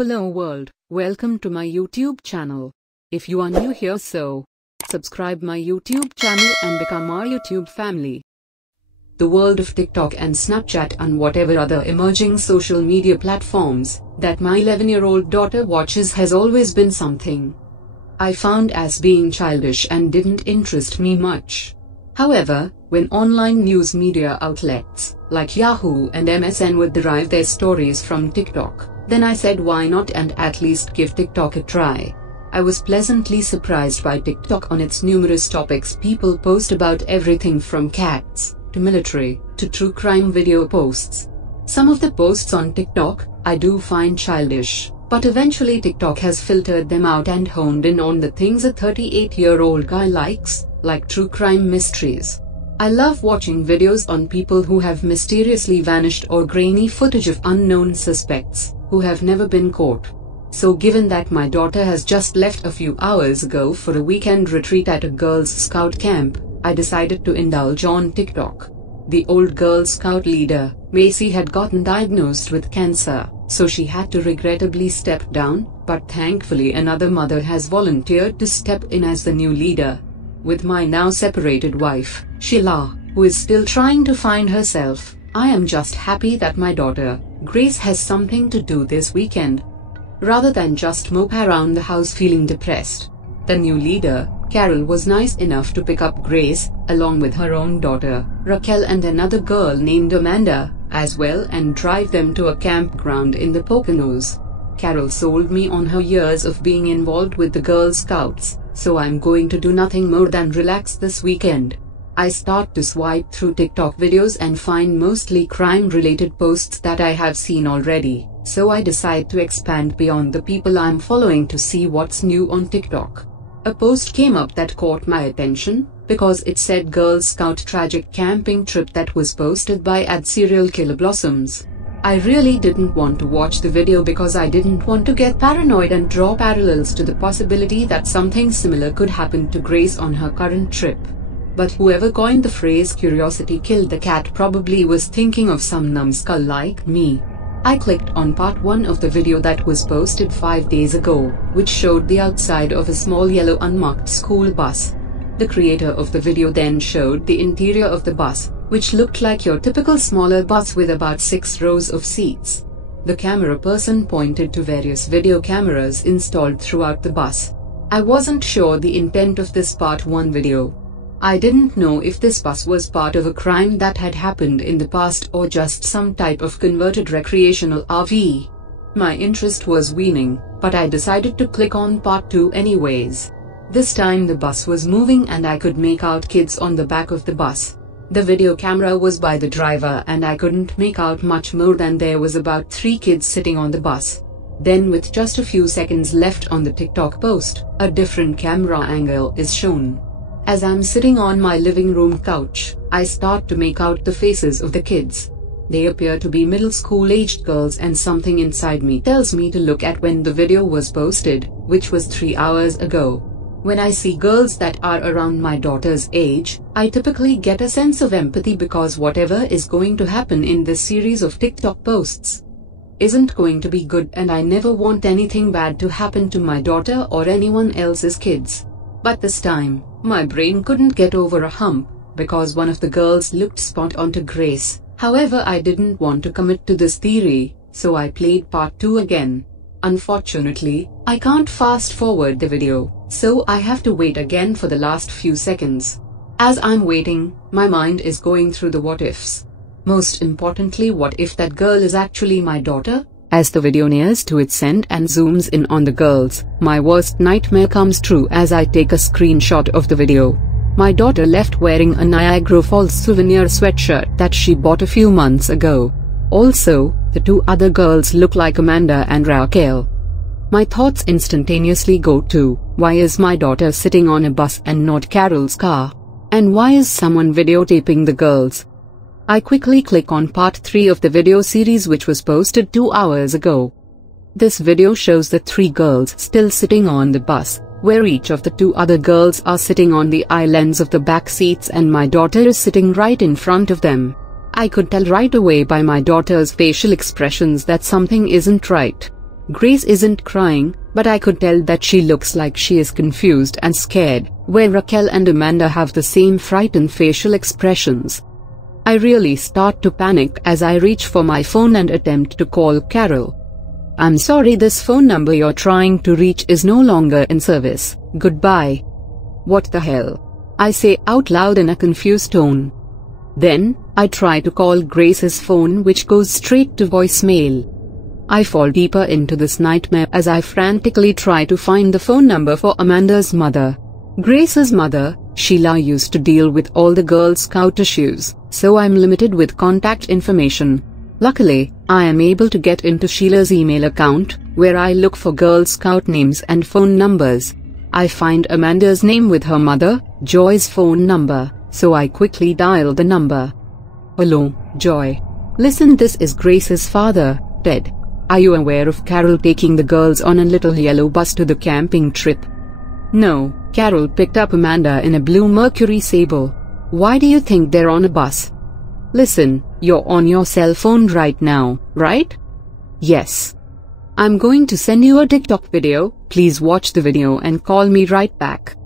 Hello world, welcome to my YouTube channel. If you are new here, so subscribe my YouTube channel and become our YouTube family. The world of TikTok and Snapchat and whatever other emerging social media platforms that my 11-year-old daughter watches has always been something I found as being childish and didn't interest me much. However, when online news media outlets like Yahoo and MSN would derive their stories from TikTok, then I said why not and at least give TikTok a try. I was pleasantly surprised by TikTok on its numerous topics. People post about everything from cats, to military, to true crime video posts. Some of the posts on TikTok, I do find childish, but eventually TikTok has filtered them out and honed in on the things a 38-year-old guy likes, like true crime mysteries. I love watching videos on people who have mysteriously vanished or grainy footage of unknown suspects who have never been caught. So given that my daughter has just left a few hours ago for a weekend retreat at a Girls Scout camp, I decided to indulge on TikTok. The old Girl Scout leader, Macy, had gotten diagnosed with cancer, so she had to regrettably step down, but thankfully another mother has volunteered to step in as the new leader. With my now separated wife, Sheila, who is still trying to find herself, I am just happy that my daughter, Grace, has something to do this weekend, rather than just mope around the house feeling depressed. The new leader, Carol, was nice enough to pick up Grace, along with her own daughter, Raquel, and another girl named Amanda, as well, and drive them to a campground in the Poconos. Carol sold me on her years of being involved with the Girl Scouts, so I'm going to do nothing more than relax this weekend. I start to swipe through TikTok videos and find mostly crime-related posts that I have seen already, so I decide to expand beyond the people I'm following to see what's new on TikTok. A post came up that caught my attention, because it said Girl Scout tragic camping trip that was posted by @serialkillerblossoms. I really didn't want to watch the video because I didn't want to get paranoid and draw parallels to the possibility that something similar could happen to Grace on her current trip. But whoever coined the phrase "curiosity killed the cat" probably was thinking of some numbskull like me. I clicked on part 1 of the video that was posted 5 days ago, which showed the outside of a small yellow unmarked school bus. The creator of the video then showed the interior of the bus, which looked like your typical smaller bus with about 6 rows of seats. The camera person pointed to various video cameras installed throughout the bus. I wasn't sure the intent of this part 1 video. I didn't know if this bus was part of a crime that had happened in the past or just some type of converted recreational RV. My interest was waning, but I decided to click on part 2 anyways. This time the bus was moving and I could make out kids on the back of the bus. The video camera was by the driver and I couldn't make out much more than there was about 3 kids sitting on the bus. Then, with just a few seconds left on the TikTok post, a different camera angle is shown. As I'm sitting on my living room couch, I start to make out the faces of the kids. They appear to be middle school-aged girls, and something inside me tells me to look at when the video was posted, which was 3 hours ago. When I see girls that are around my daughter's age, I typically get a sense of empathy because whatever is going to happen in this series of TikTok posts isn't going to be good, and I never want anything bad to happen to my daughter or anyone else's kids. But this time, my brain couldn't get over a hump, because one of the girls looked spot on to Grace. However, I didn't want to commit to this theory, so I played part 2 again. Unfortunately, I can't fast forward the video, so I have to wait again for the last few seconds. As I'm waiting, my mind is going through the what ifs. Most importantly, what if that girl is actually my daughter? As the video nears to its end and zooms in on the girls, my worst nightmare comes true as I take a screenshot of the video. My daughter left wearing a Niagara Falls souvenir sweatshirt that she bought a few months ago. Also, the 2 other girls look like Amanda and Raquel. My thoughts instantaneously go to, why is my daughter sitting on a bus and not Carol's car? And why is someone videotaping the girls? I quickly click on part 3 of the video series, which was posted 2 hours ago. This video shows the 3 girls still sitting on the bus, where each of the 2 other girls are sitting on the islands of the back seats and my daughter is sitting right in front of them. I could tell right away by my daughter's facial expressions that something isn't right. Grace isn't crying, but I could tell that she looks like she is confused and scared, where Raquel and Amanda have the same frightened facial expressions. I really start to panic as I reach for my phone and attempt to call Carol. "I'm sorry, this phone number you're trying to reach is no longer in service. Goodbye." "What the hell?" I say out loud in a confused tone. Then, I try to call Grace's phone, which goes straight to voicemail. I fall deeper into this nightmare as I frantically try to find the phone number for Amanda's mother. Grace's mother, Sheila, used to deal with all the Girl Scout issues, so I'm limited with contact information. Luckily, I am able to get into Sheila's email account, where I look for Girl Scout names and phone numbers. I find Amanda's name with her mother, Joy's phone number, so I quickly dial the number. "Hello, Joy. Listen, this is Grace's father, Ted. Are you aware of Carol taking the girls on a little yellow bus to the camping trip?" "No, Carol picked up Amanda in a blue Mercury Sable. Why do you think they're on a bus?" "Listen, you're on your cell phone right now, right?" "Yes. I'm going to send you a TikTok video. Please watch the video and call me right back."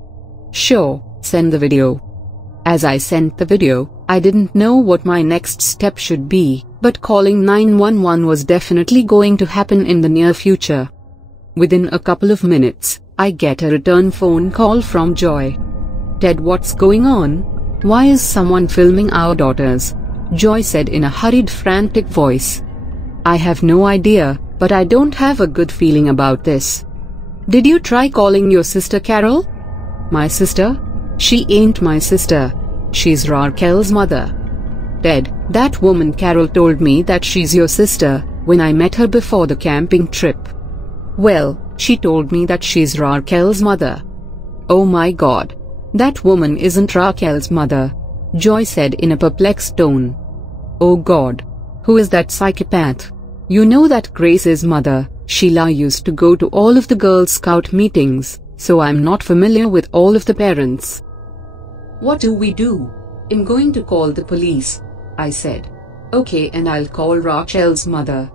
"Sure, send the video." As I sent the video, I didn't know what my next step should be, but calling 911 was definitely going to happen in the near future. Within a couple of minutes, I get a return phone call from Joy. "Ted, what's going on? Why is someone filming our daughters?" Joy said in a hurried, frantic voice. "I have no idea, but I don't have a good feeling about this." "Did you try calling your sister Carol?" "My sister? She ain't my sister. She's Raquel's mother." "Ted, that woman Carol told me that she's your sister, when I met her before the camping trip." "Well, she told me that she's Raquel's mother." "Oh my God. That woman isn't Raquel's mother," Joy said in a perplexed tone. "Oh God. Who is that psychopath?" "You know that Grace's mother, Sheila, used to go to all of the Girl Scout meetings, so I'm not familiar with all of the parents." "What do we do?" "I'm going to call the police," I said. "Okay, and I'll call Raquel's mother."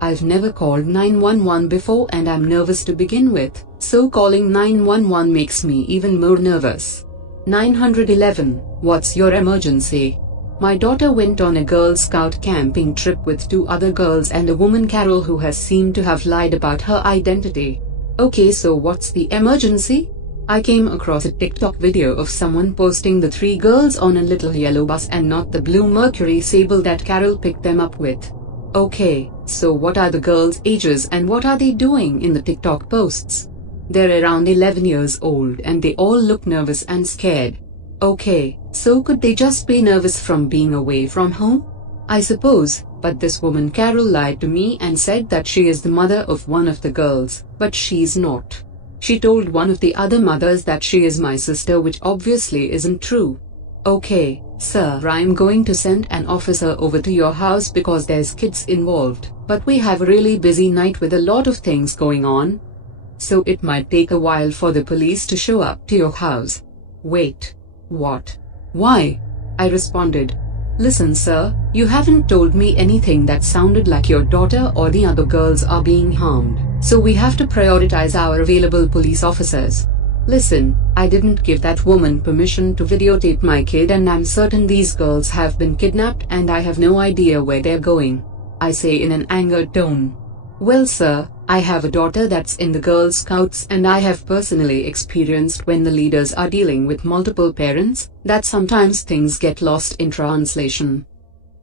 I've never called 911 before and I'm nervous to begin with, so calling 911 makes me even more nervous. 911, what's your emergency? My daughter went on a Girl Scout camping trip with 2 other girls and a woman, Carol, who has seemed to have lied about her identity. Okay, so what's the emergency? I came across a TikTok video of someone posting the 3 girls on a little yellow bus and not the blue Mercury Sable that Carol picked them up with. Okay, so what are the girls' ages and what are they doing in the TikTok posts? They're around 11 years old and they all look nervous and scared. Okay, so could they just be nervous from being away from home? I suppose, but this woman Carol lied to me and said that she is the mother of one of the girls, but she's not. She told one of the other mothers that she is my sister, which obviously isn't true. Okay, sir, I'm going to send an officer over to your house because there's kids involved, but we have a really busy night with a lot of things going on. So it might take a while for the police to show up to your house. Wait. What? Why? I responded. Listen, sir, you haven't told me anything that sounded like your daughter or the other girls are being harmed, so we have to prioritize our available police officers. Listen, I didn't give that woman permission to videotape my kid and I'm certain these girls have been kidnapped and I have no idea where they're going. I say in an angered tone. Well, sir, I have a daughter that's in the Girl Scouts and I have personally experienced when the leaders are dealing with multiple parents, that sometimes things get lost in translation.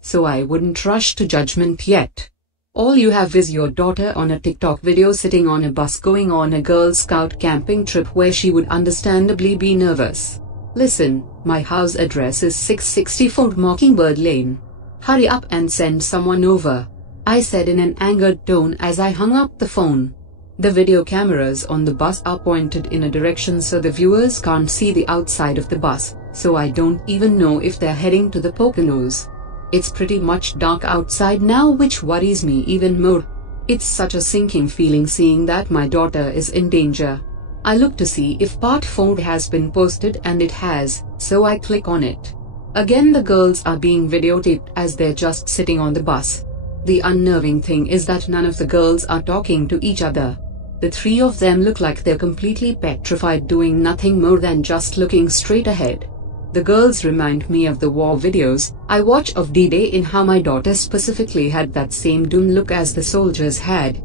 So I wouldn't rush to judgment yet. All you have is your daughter on a TikTok video sitting on a bus going on a Girl Scout camping trip where she would understandably be nervous. Listen, my house address is 664 Mockingbird Lane. Hurry up and send someone over, I said in an angered tone as I hung up the phone. The video cameras on the bus are pointed in a direction so the viewers can't see the outside of the bus, so I don't even know if they're heading to the Poconos. It's pretty much dark outside now, which worries me even more. It's such a sinking feeling seeing that my daughter is in danger. I look to see if part 4 has been posted and it has, so I click on it. Again the girls are being videotaped as they're just sitting on the bus. The unnerving thing is that none of the girls are talking to each other. The three of them look like they're completely petrified, doing nothing more than just looking straight ahead. The girls remind me of the war videos I watch of D-Day, in how my daughter specifically had that same doomed look as the soldiers had,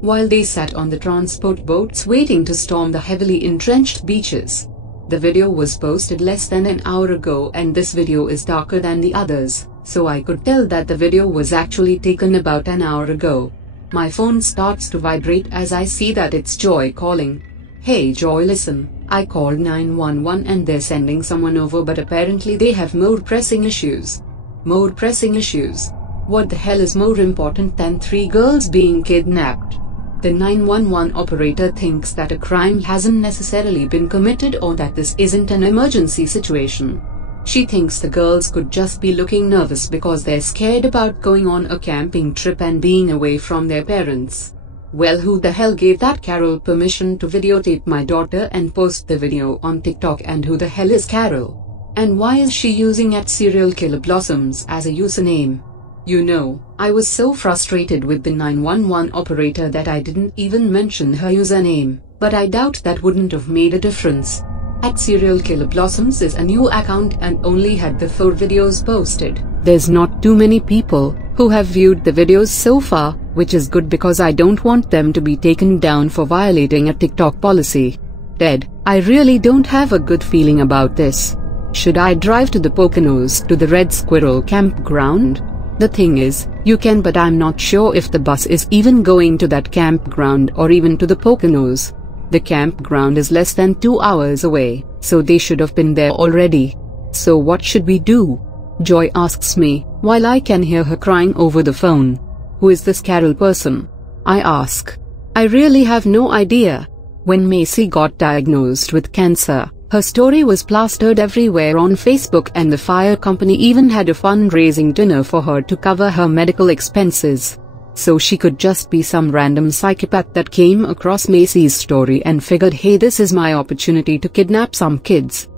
while they sat on the transport boats waiting to storm the heavily entrenched beaches. The video was posted less than an hour ago, and this video is darker than the others, so I could tell that the video was actually taken about an hour ago. My phone starts to vibrate as I see that it's Joy calling. Hey Joy, listen, I called 911 and they're sending someone over, but apparently they have more pressing issues. More pressing issues? What the hell is more important than 3 girls being kidnapped? The 911 operator thinks that a crime hasn't necessarily been committed, or that this isn't an emergency situation. She thinks the girls could just be looking nervous because they're scared about going on a camping trip and being away from their parents. Well, who the hell gave that Carol permission to videotape my daughter and post the video on TikTok, and who the hell is Carol? And why is she using @serialkillerblossoms as a username? You know, I was so frustrated with the 911 operator that I didn't even mention her username, but I doubt that wouldn't have made a difference. @serialkillerblossoms is a new account and only had the 4 videos posted. There's not too many people who have viewed the videos so far, which is good because I don't want them to be taken down for violating a TikTok policy. Ted, I really don't have a good feeling about this. Should I drive to the Poconos to the Red Squirrel campground? The thing is, you can, but I'm not sure if the bus is even going to that campground or even to the Poconos. The campground is less than 2 hours away, so they should have been there already. So what should we do? Joy asks me, while I can hear her crying over the phone. Who is this Carol person? I ask. I really have no idea. When Macy got diagnosed with cancer, her story was plastered everywhere on Facebook, and the fire company even had a fundraising dinner for her to cover her medical expenses. So she could just be some random psychopath that came across Macy's story and figured, hey, this is my opportunity to kidnap some kids.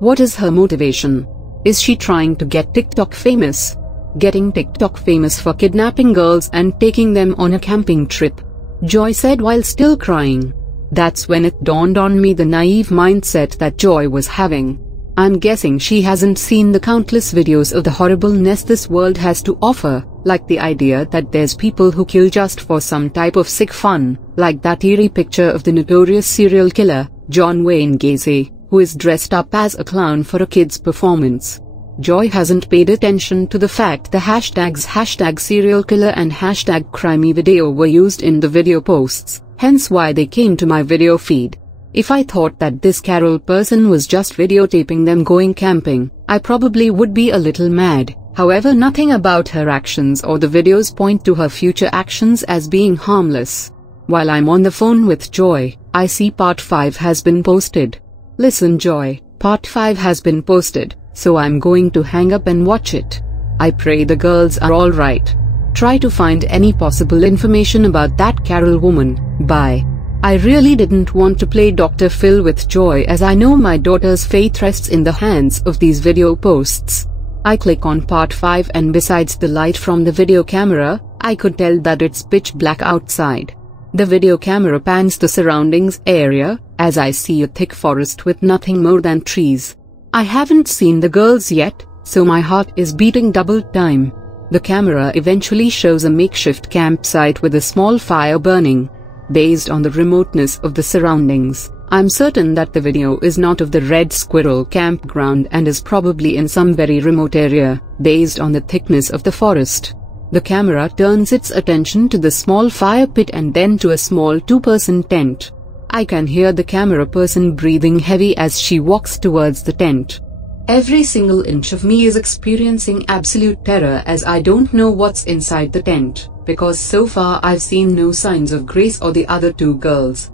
What is her motivation? Is she trying to get TikTok famous? Getting TikTok famous for kidnapping girls and taking them on a camping trip? Joy said while still crying. That's when it dawned on me the naive mindset that Joy was having. I'm guessing she hasn't seen the countless videos of the horribleness this world has to offer, like the idea that there's people who kill just for some type of sick fun, like that eerie picture of the notorious serial killer, John Wayne Gacy, who is dressed up as a clown for a kid's performance. Joy hasn't paid attention to the fact the hashtags #serialkiller and #crimey video were used in the video posts, hence why they came to my video feed. If I thought that this Carol person was just videotaping them going camping, I probably would be a little mad. However, nothing about her actions or the videos point to her future actions as being harmless. While I'm on the phone with Joy, I see part 5 has been posted. Listen Joy, part 5 has been posted, so I'm going to hang up and watch it. I pray the girls are alright. Try to find any possible information about that Carol woman. Bye. I really didn't want to play Dr. Phil with Joy, as I know my daughter's fate rests in the hands of these video posts. I click on part 5 and besides the light from the video camera, I could tell that it's pitch black outside. The video camera pans the surroundings area, as I see a thick forest with nothing more than trees. I haven't seen the girls yet, so my heart is beating double time. The camera eventually shows a makeshift campsite with a small fire burning. Based on the remoteness of the surroundings, I'm certain that the video is not of the Red Squirrel campground and is probably in some very remote area, based on the thickness of the forest. The camera turns its attention to the small fire pit and then to a small 2-person tent. I can hear the camera person breathing heavy as she walks towards the tent. Every single inch of me is experiencing absolute terror as I don't know what's inside the tent, because so far I've seen no signs of Grace or the other 2 girls.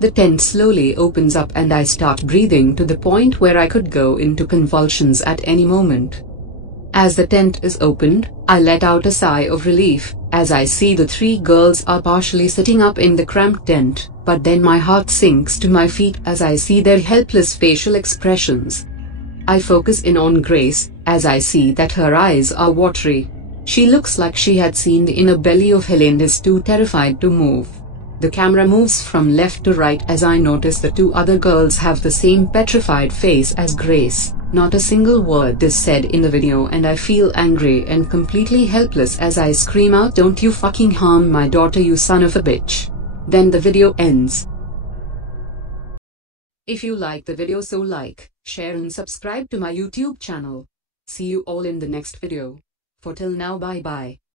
The tent slowly opens up and I start breathing to the point where I could go into convulsions at any moment. As the tent is opened, I let out a sigh of relief, as I see the 3 girls are partially sitting up in the cramped tent, but then my heart sinks to my feet as I see their helpless facial expressions. I focus in on Grace, as I see that her eyes are watery. She looks like she had seen the inner belly of hell and is too terrified to move. The camera moves from left to right as I notice the two other girls have the same petrified face as Grace. Not a single word is said in the video and I feel angry and completely helpless as I scream out, "Don't you fucking harm my daughter, you son of a bitch." Then the video ends. If you like the video, so like, share and subscribe to my YouTube channel. See you all in the next video. For till now, bye bye.